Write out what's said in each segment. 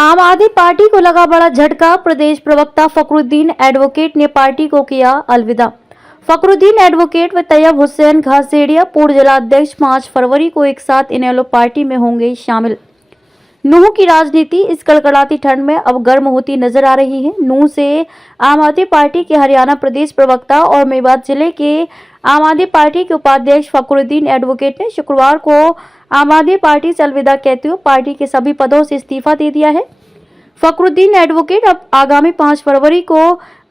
आम आदमी पार्टी को लगा बड़ा झटका। प्रदेश प्रवक्ता फखरुद्दीन एडवोकेट ने पार्टी को किया अलविदा। फखरुद्दीन एडवोकेट व तैयब हुसैन घासेड़िया पूर्व जिलाध्यक्ष 5 फरवरी को एक साथ इनेलो पार्टी में होंगे शामिल। नूंह की राजनीति इस कड़कड़ाती ठंड में अब गर्म होती नजर आ रही है। नूंह से आम आदमी पार्टी के हरियाणा प्रदेश प्रवक्ता और मेवात जिले के आम आदमी पार्टी के उपाध्यक्ष फखरुद्दीन एडवोकेट ने शुक्रवार को आम आदमी पार्टी से अलविदा कहते हुए पार्टी के सभी पदों से इस्तीफा दे दिया है। फखरुद्दीन एडवोकेट अब आगामी 5 फरवरी को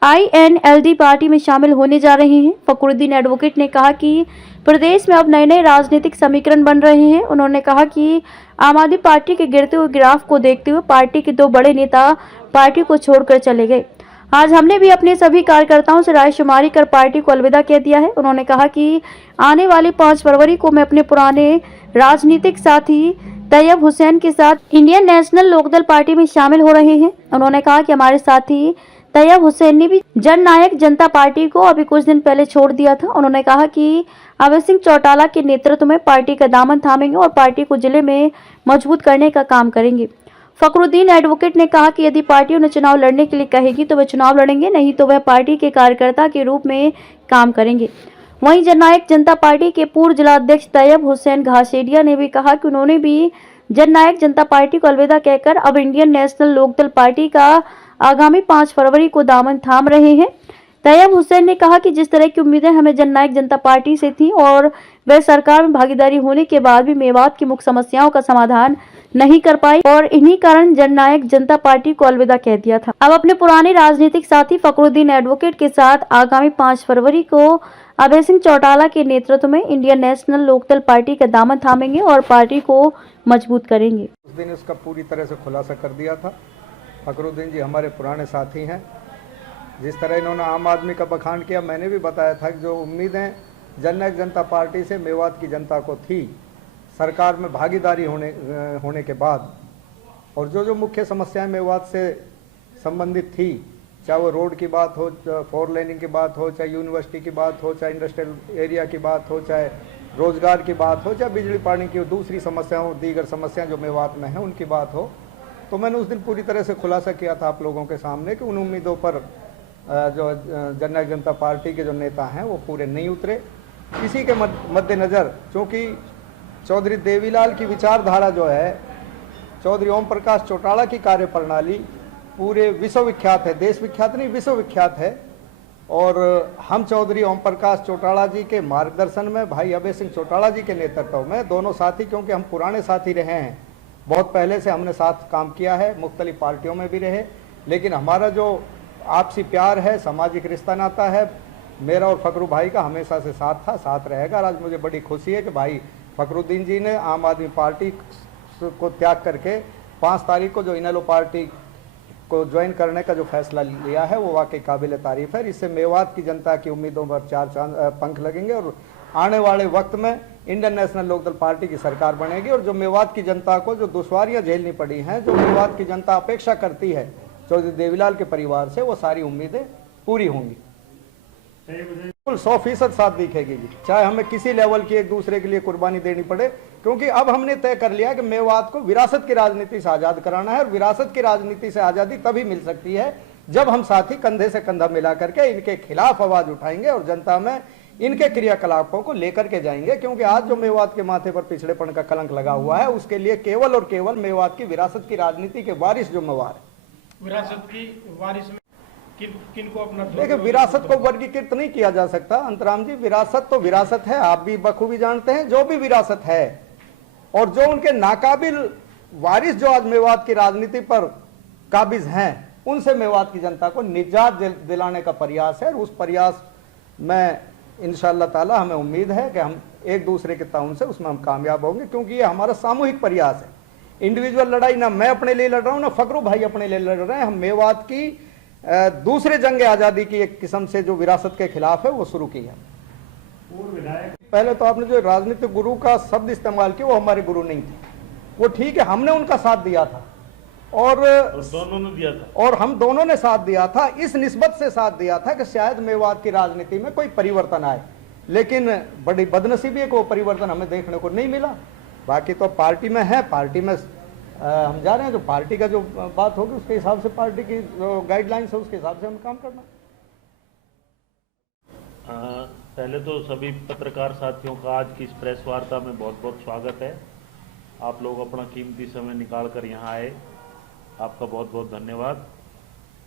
INLD पार्टी में शामिल होने जा रहे हैं। फखरुद्दीन एडवोकेट ने कहा कि प्रदेश में अब नए नए राजनीतिक समीकरण बन रहे हैं। उन्होंने कहा कि आम आदमी पार्टी के गिरते हुए ग्राफ को देखते हुए पार्टी के 2 बड़े नेता पार्टी को छोड़कर चले गए। आज हमने भी अपने सभी कार्यकर्ताओं से रायशुमारी कर पार्टी को अलविदा कह दिया है। उन्होंने कहा कि आने वाली 5 फरवरी को मैं अपने पुराने राजनीतिक साथी तैयब हुसैन के साथ इंडियन नेशनल लोकदल पार्टी में शामिल हो रहे हैं। उन्होंने कहा कि हमारे साथी तैयब हुसैन ने भी जननायक जनता पार्टी को अभी कुछ दिन पहले छोड़ दिया था। उन्होंने कहा कि अभय सिंह चौटाला के नेतृत्व में पार्टी का दामन थामेंगे और पार्टी को जिले में मजबूत करने का काम करेंगे। फखरुद्दीन एडवोकेट ने कहा कि यदि पार्टी उन्हें चुनाव लड़ने के लिए कहेगी तो वे चुनाव लड़ेंगे, नहीं तो वह पार्टी के कार्यकर्ता के रूप में काम करेंगे। वहीं जननायक जनता पार्टी के पूर्व जिलाध्यक्ष तैयब हुसैन घासेड़िया ने भी कहा कि उन्होंने भी जननायक जनता पार्टी को अलविदा कहकर अब इंडियन नेशनल लोकदल पार्टी का आगामी 5 फरवरी को दामन थाम रहे हैं। तैयब हुसैन ने कहा कि जिस तरह की उम्मीदें हमें जननायक जनता पार्टी से थी और वह सरकार में भागीदारी होने के बाद भी मेवात की मुख्य समस्याओं का समाधान नहीं कर पाई और इन्हीं कारण जननायक जनता पार्टी को अलविदा कह दिया था। अब अपने पुराने राजनीतिक साथी फखरुद्दीन एडवोकेट के साथ आगामी 5 फरवरी को अभय सिंह चौटाला के नेतृत्व में इंडियन नेशनल लोकदल पार्टी का दामन थामेंगे और पार्टी को मजबूत करेंगे। उस दिन उसका पूरी तरह से खुलासा कर दिया था। फखरुद्दीन जी हमारे पुराने साथी हैं। जिस तरह इन्होंने आम आदमी का बखान किया, मैंने भी बताया था कि जो उम्मीदें जननायक जनता पार्टी से मेवात की जनता को थी सरकार में भागीदारी होने के बाद, और जो मुख्य समस्याएं मेवात से संबंधित थी, चाहे वो रोड की बात हो, 4 लेनिंग की बात हो, चाहे यूनिवर्सिटी की बात हो, चाहे इंडस्ट्रियल एरिया की बात हो, चाहे रोजगार की बात हो, चाहे बिजली पानी की दूसरी समस्याओं दीगर समस्याएं जो मेवात में हैं उनकी बात हो, तो मैंने उस दिन पूरी तरह से खुलासा किया था आप लोगों के सामने कि उन उम्मीदों पर जो जननायक जनता पार्टी के जो नेता हैं वो पूरे नहीं उतरे। इसी के मद्देनज़र चूँकि चौधरी देवीलाल की विचारधारा जो है, चौधरी ओम प्रकाश चौटाला की कार्यप्रणाली पूरे विश्वविख्यात है, देश विख्यात नहीं विश्वविख्यात है, और हम चौधरी ओम प्रकाश चौटाला जी के मार्गदर्शन में, भाई अभय सिंह चौटाला जी के नेतृत्व में, दोनों साथी, क्योंकि हम पुराने साथी रहे हैं, बहुत पहले से हमने साथ काम किया है, मुख्तलिफ पार्टियों में भी रहे, लेकिन हमारा जो आपसी प्यार है, सामाजिक रिश्ता नाता है, मेरा और फखरू भाई का हमेशा से साथ था, साथ रहेगा। आज मुझे बड़ी खुशी है कि भाई फखरुद्दीन जी ने आम आदमी पार्टी को त्याग करके 5 तारीख को जो इनेलो पार्टी को ज्वाइन करने का जो फैसला लिया है वो वाकई काबिल तारीफ है। इससे मेवात की जनता की उम्मीदों पर 4 पंख लगेंगे और आने वाले वक्त में इंडियन नेशनल लोकदल पार्टी की सरकार बनेगी, और जो मेवात की जनता को जो दुश्वारियां झेलनी पड़ी हैं, जो मेवात की जनता अपेक्षा करती है चौधरी देवीलाल के परिवार से, वो सारी उम्मीदें पूरी होंगी। बिल्कुल 100% साथ दिखेगी, चाहे हमें किसी लेवल की एक दूसरे के लिए कुर्बानी देनी पड़े, क्योंकि अब हमने तय कर लिया कि मेवात को विरासत की राजनीति से आजाद कराना है, और विरासत की राजनीति से आजादी तभी मिल सकती है जब हम साथी कंधे से कंधा मिला करके इनके खिलाफ आवाज उठाएंगे और जनता में इनके क्रियाकलापों को लेकर के जाएंगे। क्योंकि आज जो मेवात के माथे पर पिछड़ेपन का कलंक लगा हुआ है, उसके लिए केवल और केवल मेवात की विरासत की राजनीति के वारिस जिम्मेवार है। विरासत की वारिस में किनको अपना, देखिए विरासत को वर्गीकृत नहीं किया जा सकता अंतराम जी, विरासत तो विरासत है, आप भी बखूबी जानते हैं। जो भी विरासत है और जो उनके नाकाबिल वारिस जो आज मेवात की राजनीति पर काबिज हैं, उनसे मेवात की जनता को निजात दिलाने का प्रयास है, और उस प्रयास में इंशाअल्लाह ताला हमें उम्मीद है कि हम एक दूसरे के ताउन से उसमें हम कामयाब होंगे, क्योंकि ये हमारा सामूहिक प्रयास है। इंडिविजुअल लड़ाई ना मैं अपने लिए लड़ रहा हूं, ना फखरू भाई अपने लिए लड़ रहे हैं। हम मेवात की दूसरे जंग आजादी की एक किस्म से जो विरासत के खिलाफ है वो शुरू की है। पहले तो आपने जो राजनीतिक गुरु का शब्द इस्तेमाल किया, वो हमारे गुरु नहीं थे, वो ठीक है, हमने उनका साथ दिया था और दोनों ने दिया था, और हम दोनों ने साथ दिया था, इस निस्बत से साथ दिया था कि शायद मेवात की राजनीति में कोई परिवर्तन आए, लेकिन बड़ी बदनसीबी है कि वो परिवर्तन हमें देखने को नहीं मिला। बाकी तो पार्टी में है, पार्टी में हम जा रहे हैं, जो पार्टी का जो बात होगी उसके हिसाब से, पार्टी की जो गाइडलाइंस है उसके हिसाब से हम काम करना। पहले तो सभी पत्रकार साथियों का आज की इस प्रेस वार्ता में बहुत बहुत स्वागत है। आप लोग अपना कीमती समय निकाल कर यहाँ आए, आपका बहुत बहुत धन्यवाद।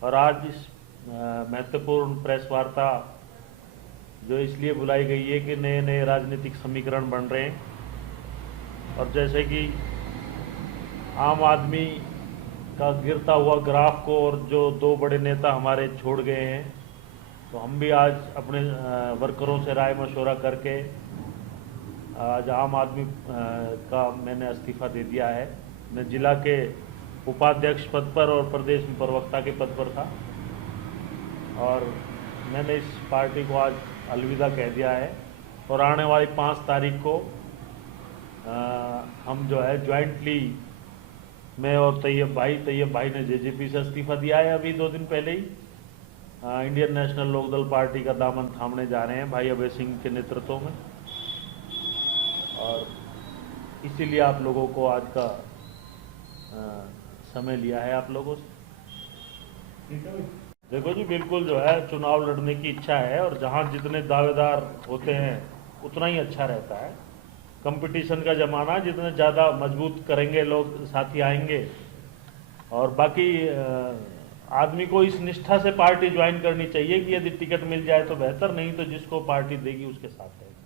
और आज इस महत्वपूर्ण प्रेस वार्ता जो इसलिए बुलाई गई है कि नए नए राजनीतिक समीकरण बन रहे हैं, और जैसे कि आम आदमी का गिरता हुआ ग्राफ को और जो दो बड़े नेता हमारे छोड़ गए हैं, तो हम भी आज अपने वर्करों से राय मशवरा करके आज आम आदमी का मैंने इस्तीफ़ा दे दिया है। मैं जिला के उपाध्यक्ष पद पर और प्रदेश में प्रवक्ता के पद पर था, और मैंने इस पार्टी को आज अलविदा कह दिया है। और आने वाली 5 तारीख को हम जो है ज्वाइंटली, मैं और तैयब भाई ने जेजेपी से इस्तीफ़ा दिया है अभी 2 दिन पहले ही, इंडियन नेशनल लोकदल पार्टी का दामन थामने जा रहे हैं भाई अभय सिंह के नेतृत्व में। और इसीलिए आप लोगों को आज का समय लिया है आप लोगों से। देखो जी, बिल्कुल जो है चुनाव लड़ने की इच्छा है, और जहां जितने दावेदार होते हैं उतना ही अच्छा रहता है। कंपटीशन का जमाना, जितने ज़्यादा मजबूत करेंगे लोग साथी आएंगे। और बाकी आदमी को इस निष्ठा से पार्टी ज्वाइन करनी चाहिए कि यदि टिकट मिल जाए तो बेहतर, नहीं तो जिसको पार्टी देगी उसके साथ रहेगा।